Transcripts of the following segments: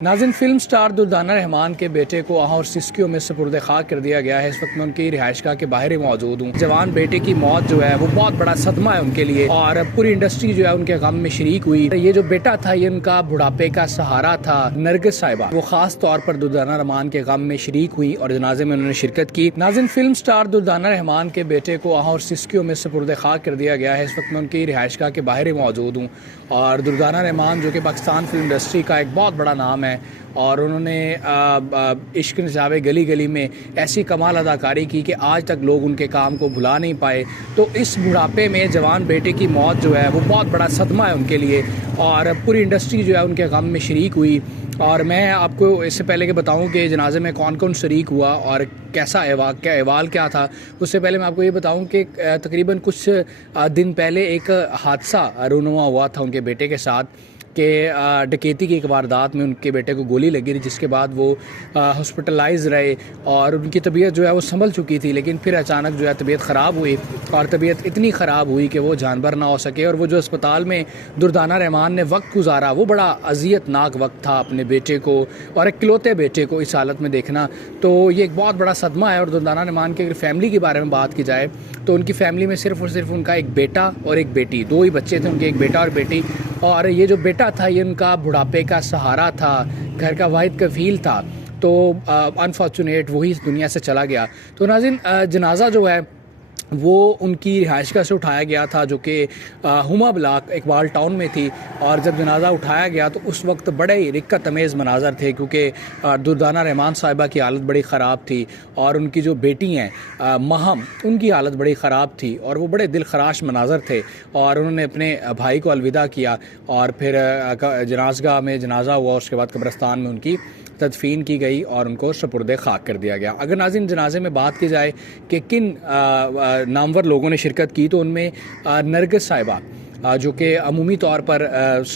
नाज़रीन, film star Durdana Rahman के बेटे को आह और सिस्कियों में सुपुर्द खाक कर दिया गया है। इस वक्त मैं उनकी रिहाइशगाह के बाहर ही मौजूद हूँ। जवान बेटे की मौत जो है वो बहुत बड़ा सदमा है उनके लिए और पूरी इंडस्ट्री जो है उनके गम में शरीक हुई। ये जो बेटा था ये उनका बुढ़ापे का सहारा था। नरगिस साहिबा वो खास तौर पर दुर्दाना रहमान के गम में शरीक हुई और जनाजे में उन्होंने शिरकत की। नाज़रीन, फिल्म स्टार दुर्दाना रहमान के बेटे को आह और सिस्कियों में सुपुर्द खाक कर दिया गया है। इस वक्त मैं उनकी रिहाइशगाह के बाहर ही मौजूद हूँ और दुर्दाना रहमान जो कि पाकिस्तान फिल्म इंडस्ट्री का एक बहुत बड़ा नाम है और उन्होंने इश्क नजावे गली गली में ऐसी कमाल अदाकारी की कि आज तक लोग उनके काम को भुला नहीं पाए। तो इस बुढ़ापे में जवान बेटे की मौत जो है वो बहुत बड़ा सदमा है उनके लिए और पूरी इंडस्ट्री जो है उनके गम में शरीक हुई। और मैं आपको इससे पहले कि बताऊं कि जनाजे में कौन कौन शरीक हुआ और कैसा अहवाल क्या था, उससे पहले मैं आपको ये बताऊं कि तकरीबन कुछ दिन पहले एक हादसा रूनुमा हुआ था उनके बेटे के साथ कि डकैती की एक वारदात में उनके बेटे को गोली लगी थी, जिसके बाद वो हॉस्पिटलाइज रहे और उनकी तबीयत जो है वो संभल चुकी थी। लेकिन फिर अचानक जो है तबीयत ख़राब हुई और तबीयत इतनी ख़राब हुई कि वो जानवर ना हो सके और वो जो अस्पताल में दुर्दाना रहमान ने वक्त गुजारा वो बड़ा अजियतनाक वक्त था अपने बेटे को और इकलौते बेटे को इस हालत में देखना। तो ये एक बहुत बड़ा सदमा है। और दुर्दाना रहमान की अगर फैमिली के बारे में बात की जाए तो उनकी फैमिली में सिर्फ़ और सिर्फ उनका एक बेटा और एक बेटी, दो ही बच्चे थे उनके, एक बेटा और बेटी। और ये जो बेटा था ये उनका बुढ़ापे का सहारा था, घर का वाहिद कफील था। तो अनफॉर्चुनेट वही इस दुनिया से चला गया। तो नाज़रीन, जनाजा जो है वो उनकी रिहाइशगाह से उठाया गया था जो कि हुमा ब्लॉक इकबाल टाउन में थी। और जब जनाजा उठाया गया तो उस वक्त बड़े ही रिक्कत अमेज़ मनाजर थे क्योंकि दुर्दाना रहमान साहिबा की हालत बड़ी ख़राब थी और उनकी जो बेटी हैं महम, उनकी हालत बड़ी ख़राब थी और वो बड़े दिल खराश मनाजर थे। और उन्होंने अपने भाई को अलविदा किया और फिर जनाजगाह में जनाजा हुआ, उसके बाद कब्रिस्तान में उनकी तदफीन की गई और उनको सुपुर्द खाक कर दिया गया। अगर नाज़रीन जनाजे में बात की जाए कि किन नामवर लोगों ने शिरकत की तो उनमें नरगिस साहिबा जो कि अमूमी तौर पर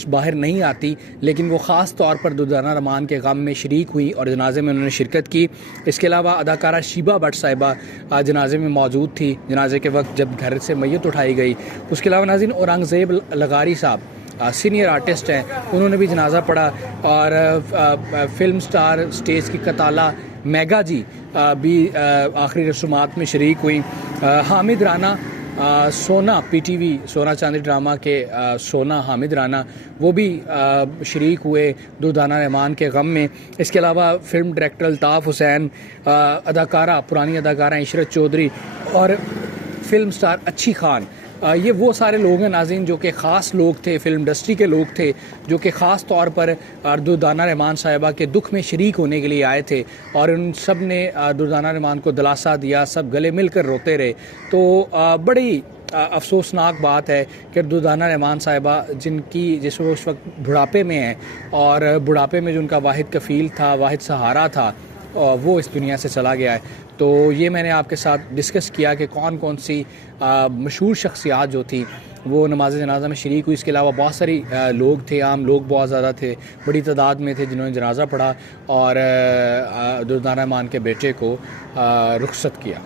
बाहर नहीं आती, लेकिन वो ख़ास तौर पर दुर्दाना रहमान के गम में शरीक हुई और जनाजे में उन्होंने शिरकत की। इसके अलावा अदाकारा शीबा भट्ट साहिबा जनाजे में मौजूद थी जनाजे के वक्त जब घर से मैयत उठाई गई। उसके अलावा नाज़रीन औरंगज़ेब लगारी साहब सीनियर आर्टिस्ट हैं, उन्होंने भी जनाजा पढ़ा। और फिल्म स्टार स्टेज की कताला मेगा जी भी आखिरी रसूमात में शरीक हुई। हामिद राना सोना पीटीवी सोना चांदी ड्रामा के सोना हामिद राना वो भी शरीक हुए दुर्दाना रहमान के गम में। इसके अलावा फिल्म डायरेक्टर अल्ताफ़ हुसैन, अदाकारा पुरानी अदाकारा इशरत चौधरी और फिल्म स्टार अच्छी खान, ये वो सारे लोग हैं नाज़रीन जो कि ख़ास लोग थे, फिल्म इंडस्ट्री के लोग थे जो कि ख़ास तौर पर दुर्दाना रहमान साहिबा के दुख में शरीक होने के लिए आए थे और उन सब ने दुर्दाना रहमान को दिलासा दिया, सब गले मिलकर रोते रहे। तो बड़ी अफसोसनाक बात है कि दुर्दाना रहमान साहिबा जिस उस वक्त बुढ़ापे में हैं और बुढ़ापे में जो उनका वाहिद कफ़ील था, वाहिद सहारा था, वो इस दुनिया से चला गया है। तो ये मैंने आपके साथ डिस्कस किया कि कौन कौन सी मशहूर शख्सियात जो थी वो नमाज जनाजा में शरीक हुई। इसके अलावा बहुत सारी लोग थे, आम लोग बहुत ज़्यादा थे, बड़ी तादाद में थे जिन्होंने जनाजा पढ़ा और दुर्दाना रहमान के बेटे को रुखसत किया।